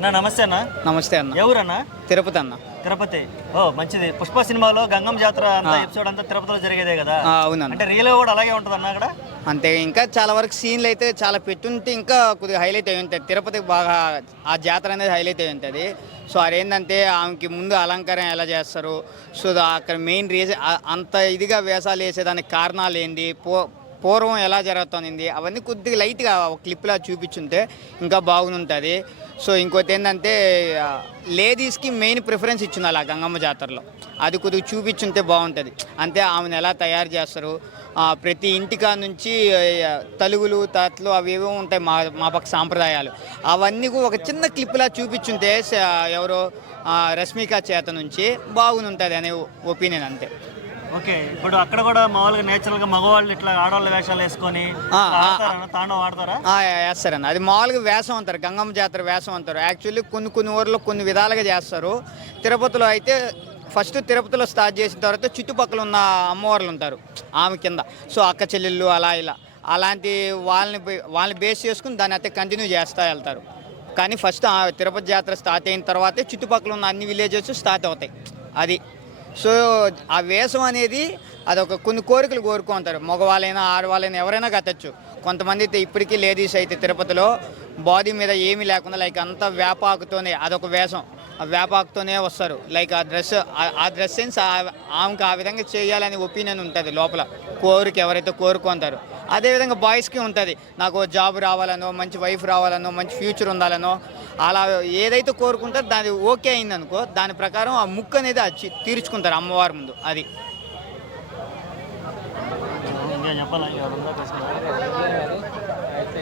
అన్న నమస్తే అన్న. నమస్తే అన్న. ఎవరన్నా? తిరుపతి అన్న. తిరుపతి. ఓ మంచిది. పుష్ప సినిమాలో గంగమ్మ జాతర అంతా ఎపిసోడ్ అంతా తిరుపతిలో జరిగేదే కదా? అవునన్న. అంటే రియల్ కూడా అలాగే ఉంటుంది అన్న అక్కడ? అంతే, ఇంకా చాలా వరకు సీన్లు అయితే చాలా పెట్టుంటే ఇంకా కొద్దిగా హైలైట్ అయి ఉంటుంది. తిరుపతికి బాగా ఆ జాతర అనేది హైలైట్ అయి ఉంటుంది. సో అదేంటంటే ఆమెకి ముందు అలంకారం ఎలా చేస్తారు, సో అక్కడ మెయిన్ రీజన్ అంత ఇదిగా వేషాలు వేసేదానికి కారణాలు ఏంటి, పూర్వం ఎలా జరుగుతుంది, అవన్నీ కొద్దిగా లైట్గా ఒక క్లిప్లా చూపించుంటే ఇంకా బాగుంటుంది. సో ఇంకోటి ఏంటంటే లేడీస్కి మెయిన్ ప్రిఫరెన్స్ ఇచ్చింది అలా గంగమ్మ జాతరలో, అది కొద్దిగా చూపించుంటే బాగుంటుంది. అంతే, ఆమెను ఎలా తయారు చేస్తారు, ప్రతి ఇంటికా నుంచి తలుగులు తాతలు అవేవో ఉంటాయి మా పక్క సాంప్రదాయాలు, అవన్నీ ఒక చిన్న క్లిప్లా చూపించుంటే ఎవరో రష్మిక చేత నుంచి బాగుంటుంది అనే ఒపీనియన్. అంతే. ఓకే, ఇప్పుడు అక్కడ కూడా మామూలుగా నేచురల్ గా మగవాళ్ళు ఇట్లా ఆడవాళ్ళ వేషాలు వేసుకొని తాండవం ఆడతారా? వేస్తారన్న, అది మామూలుగా వేషం అంటారు, గంగమ్మ జాతర వేషం అంటారు. యాక్చువల్లీ కొన్ని ఊర్లో కొన్ని విధాలుగా చేస్తారు. తిరుపతిలో అయితే ఫస్ట్ తిరుపతిలో స్టార్ట్ చేసిన తర్వాత చుట్టుపక్కల ఉన్న అమ్మవార్లు ఉంటారు ఆమె కింద, సో అక్క చెల్లెళ్ళు అలా ఇలా అలాంటి వాళ్ళని బేస్ చేసుకుని దాన్ని అయితే కంటిన్యూ చేస్తూ వెళ్తారు. కానీ ఫస్ట్ తిరుపతి జాతర స్టార్ట్ అయిన తర్వాతే చుట్టుపక్కల ఉన్న అన్ని విలేజెస్ స్టార్ట్ అవుతాయి. అది సో ఆ వేషం అనేది అదొక కొన్ని కోరికలు కోరుకుంటారు, మగవాళ్ళైనా ఆడవాళ్ళైనా ఎవరైనా కట్టచ్చు. కొంతమంది అయితే ఇప్పటికీ లేడీస్ అయితే తిరుపతిలో బాడీ మీద ఏమీ లేకుండా లైక్ అంతా వేపాకుతోనే అదొక వేషం, ఆ వేపాకుతోనే వస్తారు. లైక్ ఆ డ్రెస్ సెన్స్ ఆమెకు ఆ విధంగా చేయాలని ఒపీనియన్ ఉంటుంది లోపల, కోరిక ఎవరైతే కోరుకుంటారో. అదేవిధంగా బాయ్స్కి ఉంటుంది, నాకు జాబ్ రావాలనో, మంచి వైఫ్ రావాలనో, మంచి ఫ్యూచర్ ఉండాలనో, అలా ఏదైతే కోరుకుంటారో దాని ఓకే అయిందనుకో, దాని ప్రకారం ఆ ముక్కు అనేది తీర్చుకుంటారు అమ్మవారి ముందు. అది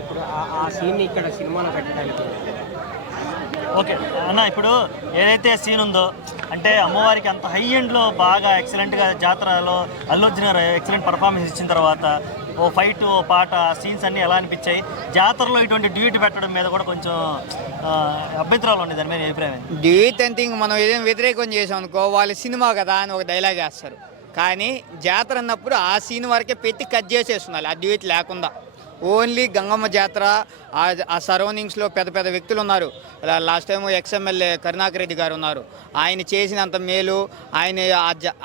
ఇప్పుడు ఆ సీన్ ఇక్కడ సినిమాలో పెట్టడానికి. ఓకే అన్న, ఇప్పుడు ఏదైతే సీన్ ఉందో అంటే అమ్మవారికి అంత హై ఎండ్లో బాగా ఎక్సలెంట్గా జాతరలో అల్లు అర్జున్ గారు ఎక్సలెంట్ పర్ఫార్మెన్స్ ఇచ్చిన తర్వాత ఓ ఫైట్ ఓ పాట సీన్స్ అన్నీ ఎలా అనిపించాయి? జాతరలో ఇటువంటి డ్యూట్ పెట్టడం మీద కూడా కొంచెం అభ్యంతరాలు ఉన్నాయి, దాని మీద అభిప్రాయం? డ్యూట్ అంటే ఇంక మనం ఏదైనా వ్యతిరేకం చేసాం అనుకో, వాళ్ళ సినిమా కదా అని ఒక డైలాగ్ వేస్తారు. కానీ జాతర అన్నప్పుడు ఆ సీన్ వరకే పెట్టి కట్ చేసేస్తున్నారు, ఆ డ్యూట్ లేకుండా. ఓన్లీ గంగమ్మ జాతర, ఆ సరౌండింగ్స్లో పెద్ద పెద్ద వ్యక్తులు ఉన్నారు. Last time ex-MLA Karunakar Reddy గారు ఉన్నారు. ఆయన చేసినంత మేలు, ఆయన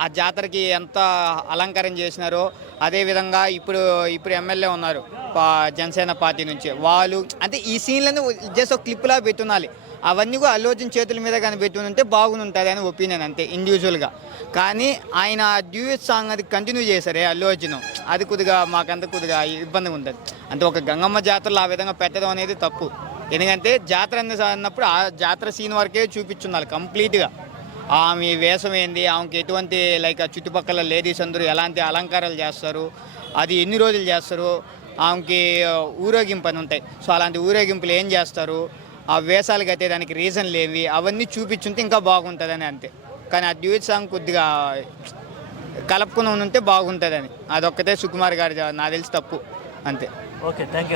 ఆ జాతరకి ఎంత అలంకారం చేసినారో, అదేవిధంగా ఇప్పుడు ఎమ్మెల్యే ఉన్నారు జనసేన పార్టీ నుంచి, వాళ్ళు అంటే ఈ సీన్లను జస్ట్ ఒక క్లిప్లా పెట్టున్నాలి. అవన్నీ కూడా అల్లు అర్జున్ చేతుల మీద కానీ పెట్టుకుంటే బాగుంటుంది అని ఒపీనియన్, అంతే ఇండివిజువల్గా. కానీ ఆయన డ్యూయట్ సాంగ్ అది కంటిన్యూ చేశారే అల్లు అర్జున్, అది కొద్దిగా మాకంత కొద్దిగా ఇబ్బందిగా ఉంటుంది. అంటే ఒక గంగమ్మ జాతరలో ఆ విధంగా పెట్టడం అనేది తప్పు. ఎందుకంటే జాతర అన్నప్పుడు ఆ జాతర సీన్ వరకే చూపించున్నారు కంప్లీట్గా. ఆమె వేషం ఏంది, ఆమెకి ఎటువంటి లైక్ చుట్టుపక్కల లేడీస్ అందరూ ఎలాంటి అలంకారాలు చేస్తారు, అది ఎన్ని రోజులు చేస్తారు, ఆమెకి ఊరేగింపు అని ఉంటాయి. సో అలాంటి ఊరేగింపులు ఏం చేస్తారు, ఆ వేషాలు కట్టేదానికి రీజన్లు ఏవి, అవన్నీ చూపించుంటే ఇంకా బాగుంటుందని. అంతే. కానీ ఆ డ్యూయట్ సాంగ్ కొద్దిగా కలుపుకుని ఉంటే బాగుంటుందని, అదొక్కటే సుకుమార్ గారి నాకు తెలిసి తప్పు. అంతే. Okay, thank you.